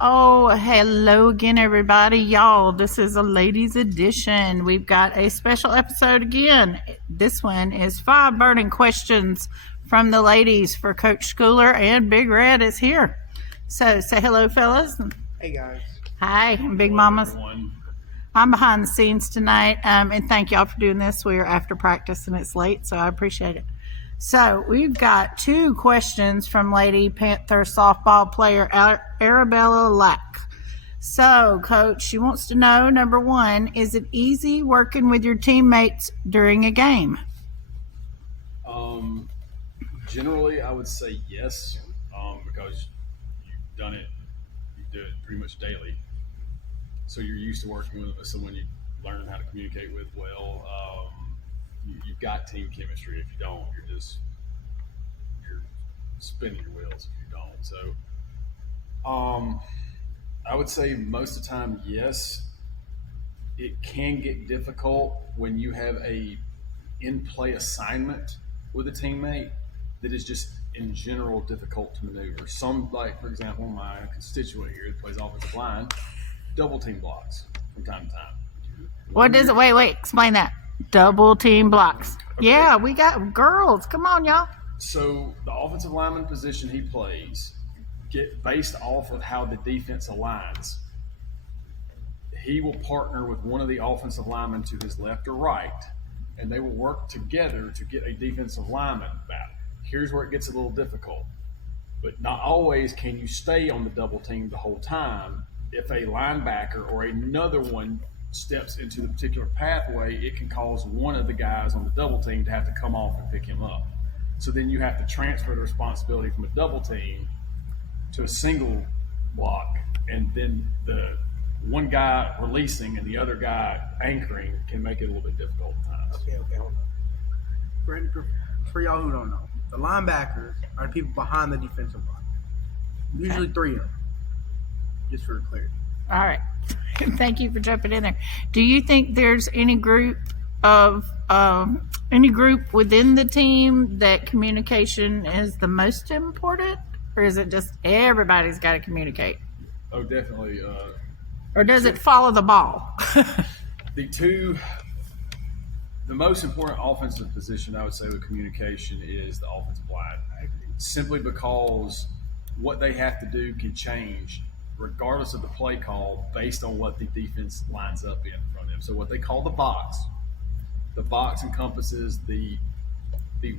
Oh, hello again, everybody. Y'all, this is a ladies' edition. We've got a special episode again. This one is 5 burning questions from the ladies for Coach Schoolar, and Big Red is here. So say hello, fellas. Hey, guys. Hi, Big Mamas. I'm behind the scenes tonight, and thank y'all for doing this. We are after practice, and it's late, so I appreciate it. So we've got 2 questions from Lady Panther softball player Arabella Lack. So, Coach, she wants to know, number 1, is it easy working with your teammates during a game? Generally, I would say yes, because you've done it, you do it pretty much daily. So you're used to working with someone you learn how to communicate with well. You've got team chemistry. If you don't, you're spinning your wheels if you don't. So I would say most of the time, yes. It can get difficult when you have a in-play assignment with a teammate that is just in general difficult to maneuver. Some, like for example, my constituent here that plays offensive line, double team blocks from time to time. What is it? Wait, explain that. Double team blocks. Okay. Yeah, we got girls. Come on, y'all. So the offensive lineman position he plays, get based off of how the defense aligns, he will partner with one of the offensive linemen to his left or right, and they will work together to get a defensive lineman back. Here's where it gets a little difficult. But not always can you stay on the double team the whole time. If a linebacker or another one steps into the particular pathway, it can cause one of the guys on the double team to have to come off and pick him up. So then you have to transfer the responsibility from a double team to a single block, and then the one guy releasing and the other guy anchoring can make it a little bit difficult at times. Okay, hold on. For y'all who don't know, the linebackers are the people behind the defensive line. Usually 3 of them, just for clarity. All right. Thank you for jumping in there. Do you think there's any group within the team that communication is the most important, or is it just everybody's got to communicate? Oh, definitely. Or does it follow the ball? The most important offensive position I would say with communication is the offensive line. Simply because what they have to do can change regardless of the play call based on what the defense lines up in front of them. So what they call the box encompasses the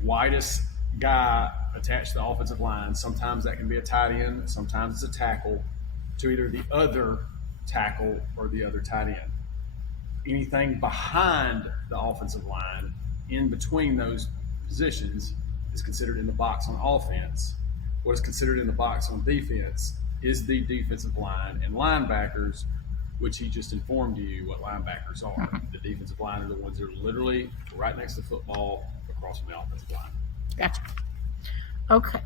widest guy attached to the offensive line. Sometimes that can be a tight end, sometimes it's a tackle, to either the other tackle or the other tight end. Anything behind the offensive line, in between those positions, is considered in the box on offense. What is considered in the box on defense is the defensive line and linebackers, which he just informed you what linebackers are. Mm-hmm. The defensive line are the ones that are literally right next to the football across from the offensive line. Gotcha. Okay.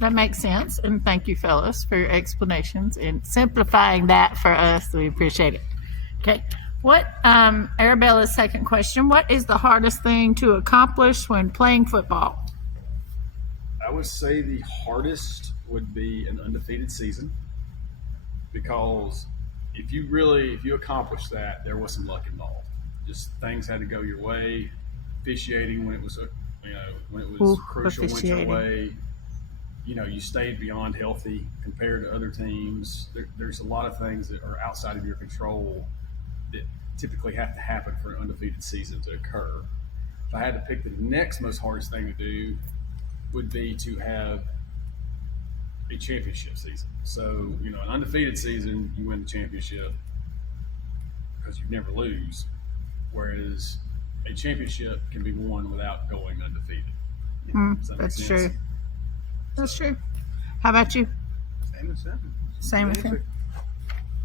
That makes sense. And thank you, fellas, for your explanations and simplifying that for us. We appreciate it. Okay. Arabella's second question, what is the hardest thing to accomplish when playing football? I would say the hardest would be an undefeated season, because if you accomplish that, there was some luck involved. Just things had to go your way. Officiating when it was crucial went your way. You stayed beyond healthy compared to other teams. There's a lot of things that are outside of your control that typically have to happen for an undefeated season to occur. If I had to pick the next most hardest thing to do, would be to have a championship season. So, an undefeated season, you win the championship because you never lose, whereas a championship can be won without going undefeated. That's true. That's true. How about you? Same as him.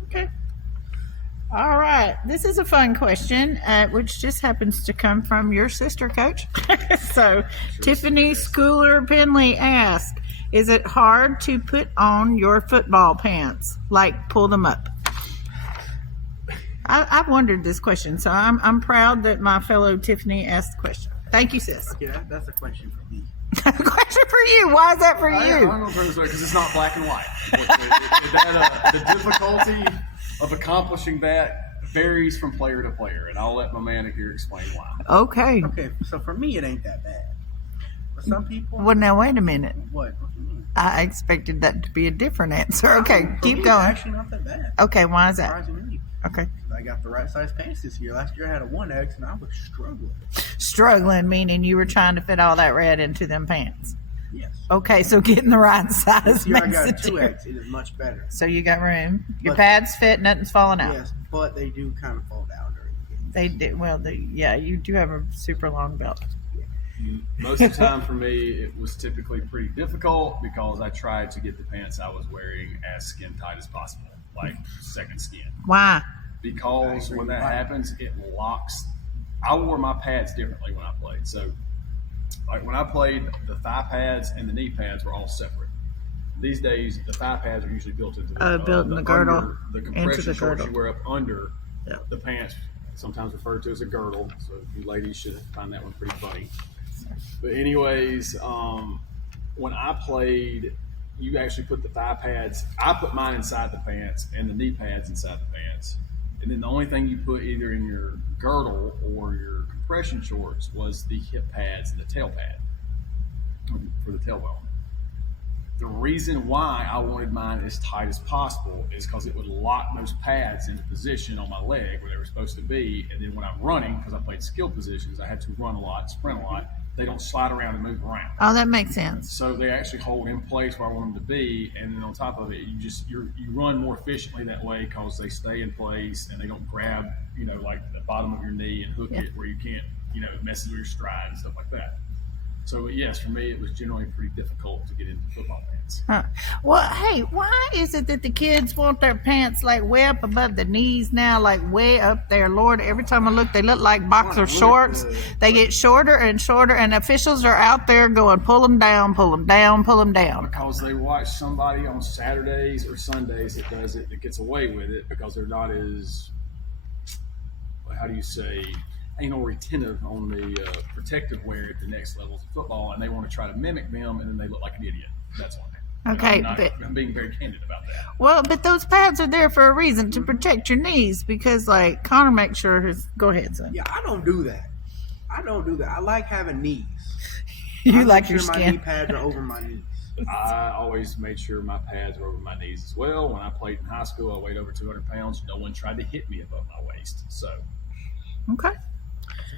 Okay. All right. This is a fun question, which just happens to come from your sister, Coach. So, Tiffany Schoolar Penley asked, is it hard to put on your football pants? Like, pull them up? I've wondered this question, so I'm proud that my fellow Tiffany asked the question. Thank you, sis. Okay, that's a question for me. Question for you. Why is that for I'm you? going to turn this way because it's not black and white. The difficulty of accomplishing that varies from player to player, and I'll let my man here explain why. Okay. Okay, so for me, it ain't that bad. For some people, Well, now wait a minute. what? What do you mean? I expected that to be a different answer. Okay, For keep me, going. It's actually not that bad. Okay, why is that? Surprisingly. Okay. I got the right size pants this year. Last year I had a 1X and I was struggling. Struggling, meaning you were trying to fit all that red into them pants. Yes. Okay, so getting the right size This year I makes got a it 2X. It is much better. So you got room. Your But- pads fit, nothing's falling out. Yes, but they do kind of fall down during the game. They did well. Yeah, you do have a super long belt. Most of the time for me, it was typically pretty difficult because I tried to get the pants I was wearing as skin tight as possible, like second skin. Why? Because when that happens, it locks. I wore my pads differently when I played. So, like when I played, the thigh pads and the knee pads were all separate. These days, the thigh pads are usually built into the Built in the girdle, under, the into compression the shorts girdle. you wear up under Yeah. the pants, sometimes referred to as a girdle. So you ladies should find that one pretty funny. But anyways, when I played, you actually put the thigh pads. I put mine inside the pants and the knee pads inside the pants. And then the only thing you put either in your girdle or your compression shorts was the hip pads and the tail pad for the tailbone. The reason why I wanted mine as tight as possible is because it would lock those pads into position on my leg where they were supposed to be. And then when I'm running, because I played skill positions, I had to run a lot, sprint a lot. They don't slide around and move around. Oh, that makes sense. So they actually hold in place where I want them to be, and then on top of it, you run more efficiently that way because they stay in place and they don't grab, like the bottom of your knee and hook it where you can't, it messes with your stride and stuff like that. So yes, for me, it was generally pretty difficult to get into football pants. Huh. Well, hey, why is it that the kids want their pants like way up above the knees now, like way up there? Lord, every time I look, they look like boxer shorts. They get shorter and shorter, and officials are out there going, pull them down, pull them down, pull them down. Because they watch somebody on Saturdays or Sundays that does it, that gets away with it because they're not as, how do you say, anal retentive on the protective wear at the next levels of football, and they want to try to mimic them, and then they look like an idiot. That's why. Okay, I'm being very candid about that. Well, but those pads are there for a reason, to protect your knees, because like Connor makes sure his. Go ahead, son. Yeah, I don't do that. I like having knees. You I like make your sure skin. my knee pads are over my knees. I always made sure my pads were over my knees as well. When I played in high school, I weighed over 200 pounds. No one tried to hit me above my waist. So, Okay.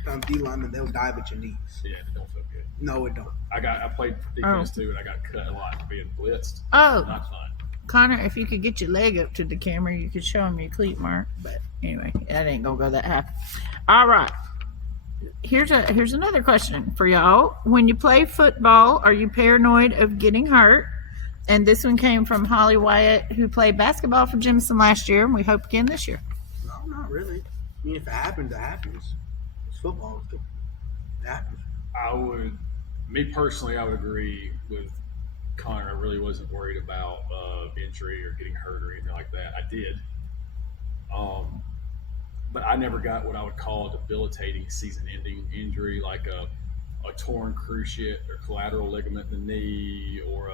Sometimes D linemen, they'll dive at your knees. yeah, it don't feel good. No, it don't. I played defense too, and I got cut a lot for being blitzed. Oh. Not fun. Connor, if you could get your leg up to the camera, you could show him your cleat mark. But anyway, that ain't gonna go that high. All right. Here's another question for y'all. When you play football, are you paranoid of getting hurt? And this one came from Holly Wyatt, who played basketball for Jimson last year, and we hope again this year. No, not really. I mean, if it happens, it happens. It's football. It happens. Me personally, I would agree with Connor. I really wasn't worried about injury or getting hurt or anything like that. I did. But I never got what I would call a debilitating season-ending injury, like a torn cruciate or collateral ligament in the knee, or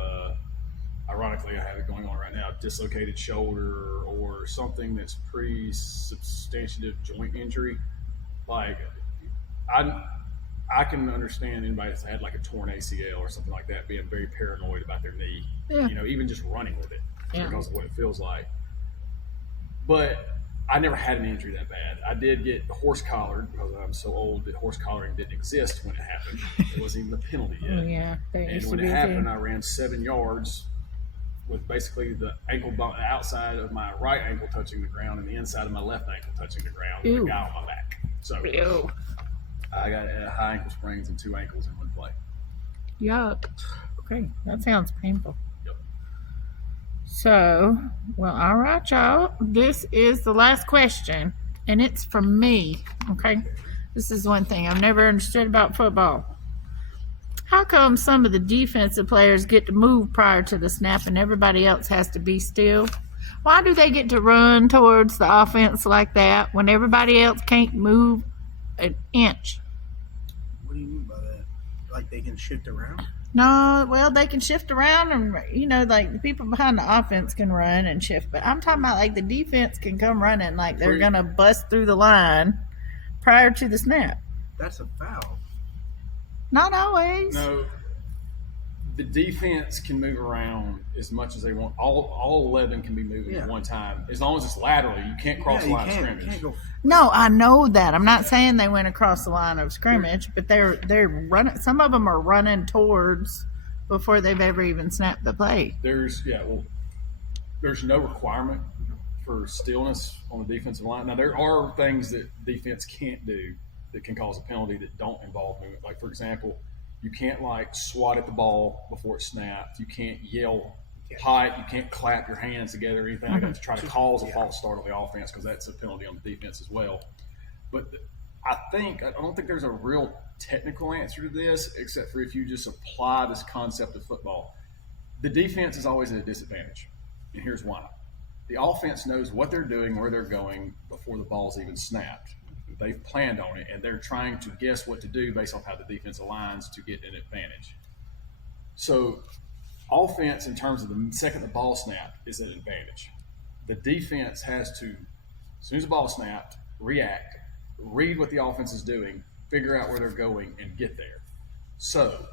ironically, I have it going on right now, dislocated shoulder, or something that's pretty substantive joint injury. Like, I can understand anybody that's had like a torn ACL or something like that being very paranoid about their knee, even just running with it because of what it feels like. But I never had an injury that bad. I did get horse collared because I'm so old that horse collaring didn't exist when it happened. It wasn't even a penalty yet. Oh, yeah. And when it happened, I ran 7 yards with basically the ankle bone, the outside of my right ankle touching the ground and the inside of my left ankle touching the ground with a guy on my back. So I got high ankle sprains and 2 ankles in one play. Yuck. Okay, that sounds painful. Yep. So, well, all right, y'all. This is the last question, and it's from me. Okay, this is one thing I've never understood about football. How come some of the defensive players get to move prior to the snap and everybody else has to be still? Why do they get to run towards the offense like that when everybody else can't move an inch? What do you mean by that? Like they can shift around? No, well, they can shift around, and like the people behind the offense can run and shift. But I'm talking about like the defense can come running, like they're gonna bust through the line prior to the snap. That's a foul. Not always. No, the defense can move around as much as they want. All 11 can be moving at one time, as long as it's laterally. You can't cross the line of scrimmage. You can't go. No, I know that. I'm not saying they went across the line of scrimmage, but they're running. Some of them are running towards before they've ever even snapped the play. There's no requirement for stillness on the defensive line. Now there are things that defense can't do that can cause a penalty that don't involve movement. Like for example, you can't like swat at the ball before it's snapped. You can't yell height. You can't clap your hands together or anything like that to try to cause a false start on the offense, because that's a penalty on the defense as well. But I don't think there's a real technical answer to this, except for if you just apply this concept of football. The defense is always at a disadvantage, and here's why. The offense knows what they're doing, where they're going before the ball's even snapped. They've planned on it, and they're trying to guess what to do based on how the defense aligns to get an advantage. So offense, in terms of the second the ball snapped, is an advantage. The defense has to, as soon as the ball snapped, react, read what the offense is doing, figure out where they're going, and get there. So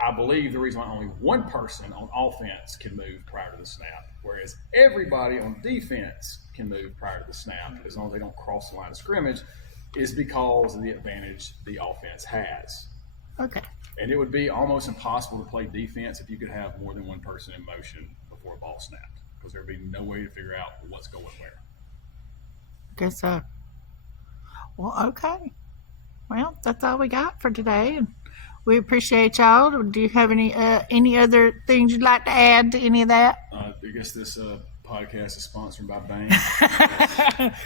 I believe the reason why only one person on offense can move prior to the snap, whereas everybody on defense can move prior to the snap, as long as they don't cross the line of scrimmage, is because of the advantage the offense has. Okay. And it would be almost impossible to play defense if you could have more than one person in motion before a ball snapped, because there would be no way to figure out what's going where. Guess so. Well, okay. Well, that's all we got for today. And we appreciate y'all. Do you have any other things you'd like to add to any of that? I guess this podcast is sponsored by Bang.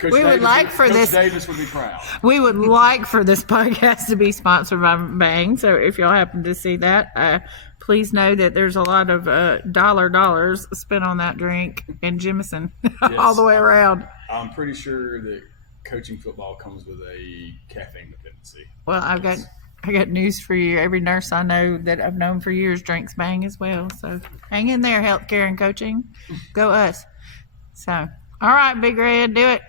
We would like for Coach this. Davis would be proud. We would like for this podcast to be sponsored by Bang. So if y'all happen to see that, please know that there's a lot of dollars spent on that drink and Jemison all the way around. I'm pretty sure that coaching football comes with a caffeine dependency. Well, I got news for you. Every nurse I know that I've known for years drinks Bang as well. So hang in there, healthcare and coaching. Go us. So, all right, Big Red, do it.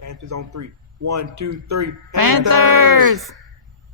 Panthers on 3. 1, 2, 3. Panthers!